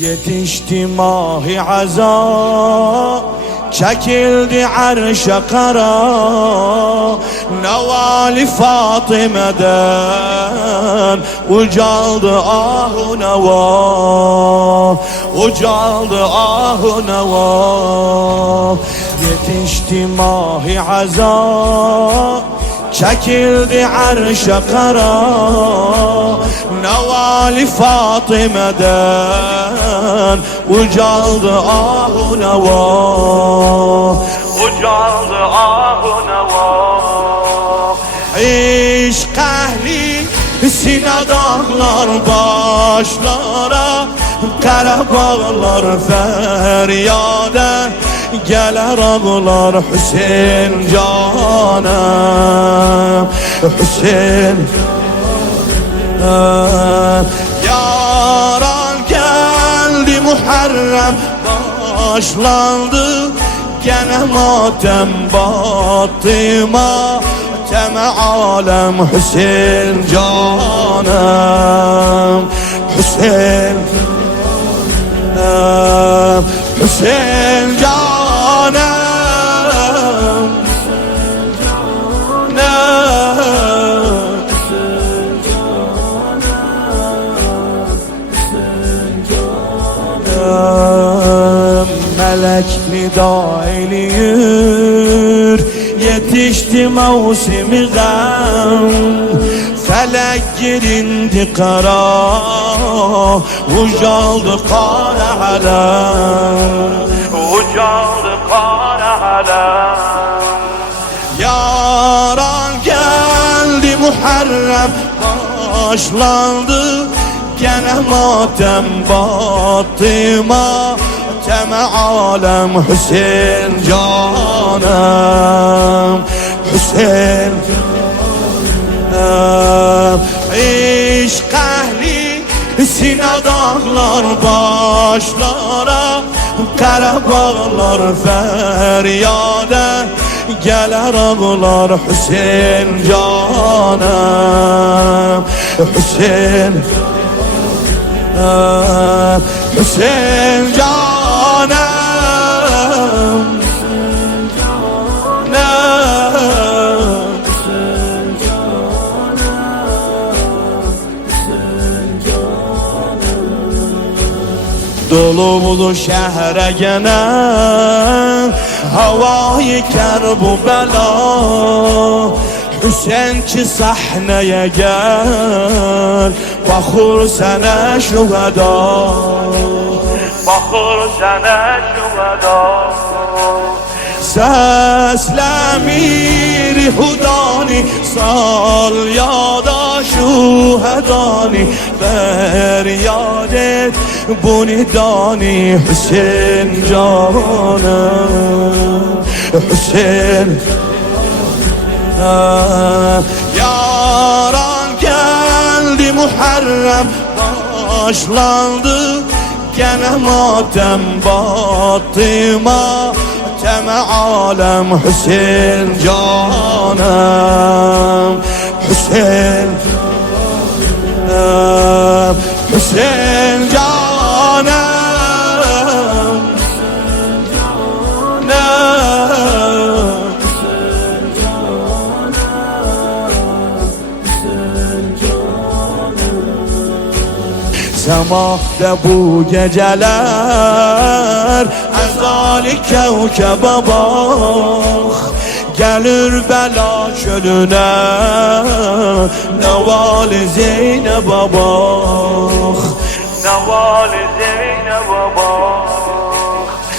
Yetişti mahi azar, çekildi arşa kara. Nevali Fatime'den ucaldı ah-ı neva, ucaldı ah-ı neva. Yetişti mahi azar, çekildi arşa kara. Nevali Fatime'den ucaldı ah-ı neva, ucaldı ah-ı neva. İşk ehli Sina dağlar başlara, Karabağlar feryade, geler ağlar Hüseyin canım, Hüseyin yaran geldi Muharrem başlandı, gene matem battı matem alem Hüseyin canım, Hüseyin Hüseyin canım, melek nida ediyor, yetişti mevsimi gam. Felek girindi kara, ucaldı kara alem, ucaldı kara alem. Yaran geldi Muharrem başlandı, gene matem battı matem alem Hüseyin canım, Hüseyin İşk ehli Sina dağlar başlara, Karabağlar feryade, geler ağlar Hüseyin canım, Hüseyin Hüseyin canım, dolu bulu şehre gene havayı kerbu bela. Hüseyin ki sahneye gel, bakır sana şüheda, bakır sana şüheda. Seslemir hudani sal yada şühedani, feryad et bu nidani Hüseyin canım, Hüseyin yaran geldi Muharrem başlandı, gene matem battı matem alem Hüseyin canım, Hüseyin Hüseyin canım, semahda bu geceler ezali kevkebe bak, gelir bela çölüne Nevali Zeynep'e bak, Nevali Zeynep'e bak.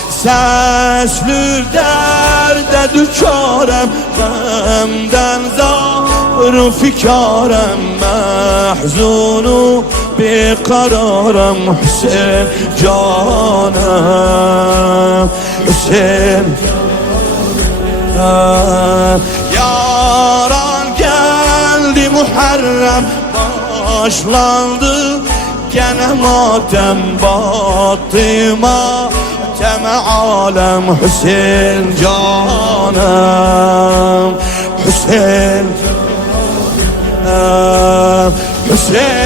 Seslür derde düçarem, gamden zahru fikarem, mehzunu bekararem Hüseyin canım, Hüseyin yaran geldi Muharrem başlandı, gene matem battı matem alem Hüseyin canım, Hüseyin Hüseyin